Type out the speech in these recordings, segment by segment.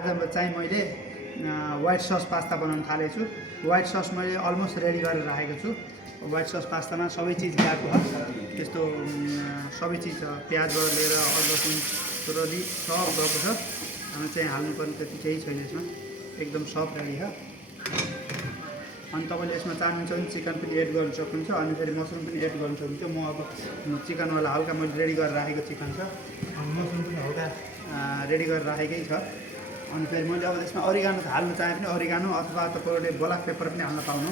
आज चाहिँ मैले व्हाइट सस पास्ता बनाउन थालेको छु। व्हाइट सस मैले अलमोस्ट रेडी गरेर राखेको छु। व्हाइट सस पास्तामा सबै चिज गएको छ, त्यस्तो सबै चिज प्याजबाट लिएर लसुन रोली सब गएको छ। हामी चाहिँ हाल्नुपर्ने त्यति केही छैन, यसमा एकदम सब रेडी छ। अनि तपाईँले यसमा चाहनुहुन्छ भने चिकन पनि एड गर्न सक्नुहुन्छ, अनि फेरि मसरुम पनि एड गर्न सक्नुहुन्छ। म अब चिकनवाला हल्का मैले रेडी गरेर राखेको चिकन छ, अनि मसरुम पनि हल्का रेडी गरेर राखेकै छ। अनि फेरि मैले अब त्यसमा अरिगानो हाल्नु चाहे पनि अरिगानो अथवा तपाईँले ब्ल्याक पेपर पनि हाल्न पाउनु,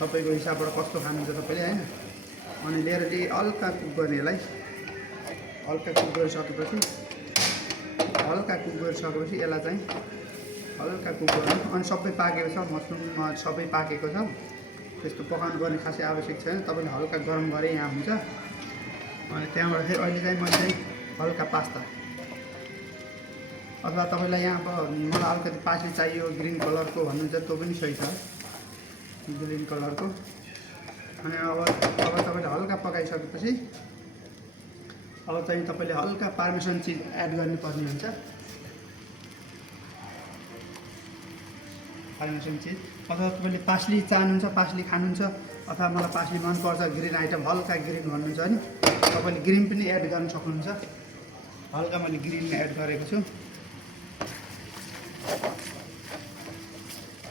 तपाईँको हिसाबबाट कस्तो खानुहुन्छ तपाईँले, होइन। अनि लिएर चाहिँ हल्का कुक गर्ने, यसलाई हल्का कुक गरिसकेपछि यसलाई चाहिँ हल्का कुक गर्नु। अनि सबै पाकेको छ, मसरुम सबै पाकेको छ, त्यस्तो पकाउनु पर्ने खासै आवश्यक छैन। तपाईँले हल्का गरम गरे यहाँ हुन्छ। अनि त्यहाँबाट फेरि अहिले चाहिँ मैले चाहिँ हल्का पास्ता, अथवा तपाईँलाई यहाँ अब मलाई अलिकति पास्ली चाहियो ग्रिन कलरको भन्नुहुन्छ त्यो पनि सही छ, ग्रिन कलरको। अनि अब तपाईँले हल्का पकाइसकेपछि अब चाहिँ तपाईँले हल्का पार्मेसन चिज एड गर्नुपर्ने हुन्छ। पार्मेसन चिज अथवा तपाईँले पास्ली चाहनुहुन्छ, पास्ली खानुहुन्छ, अथवा मलाई पास्ली मनपर्छ, ग्रिन आइटम हल्का ग्रिन भन्नुहुन्छ भने तपाईँले ग्रिन पनि एड गर्न सक्नुहुन्छ। हल्का मैले ग्रिन एड गरेको छु।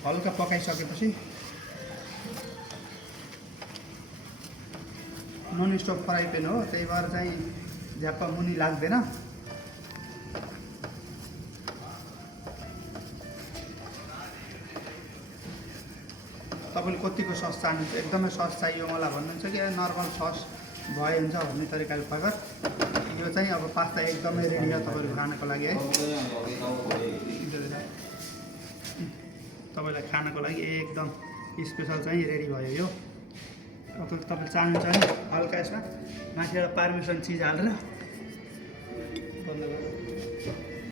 हल्का पकाइसकेपछि नन स्टप फ्राई प्यान हो, त्यही भएर चाहिँ झ्याप्प मुनि लाग्दैन। तपाईँले कतिको सस चाहनुहुन्छ, एकदमै सस चाहियो मलाई भन्नुहुन्छ कि नर्मल सस भए हुन्छ भन्ने तरिकाले पकाएर यो चाहिँ अब पास्ता एकदमै रेडी छ तपाईँहरूको खानको लागि, है। तपाईँलाई खानको लागि एकदम स्पेसल चाहिँ रेडी भयो यो। अब तपाईँले चाहनुहुन्छ भने हल्का यसमा माथिबाट पार्मेसन चिज हालेर बन्द गर्नु।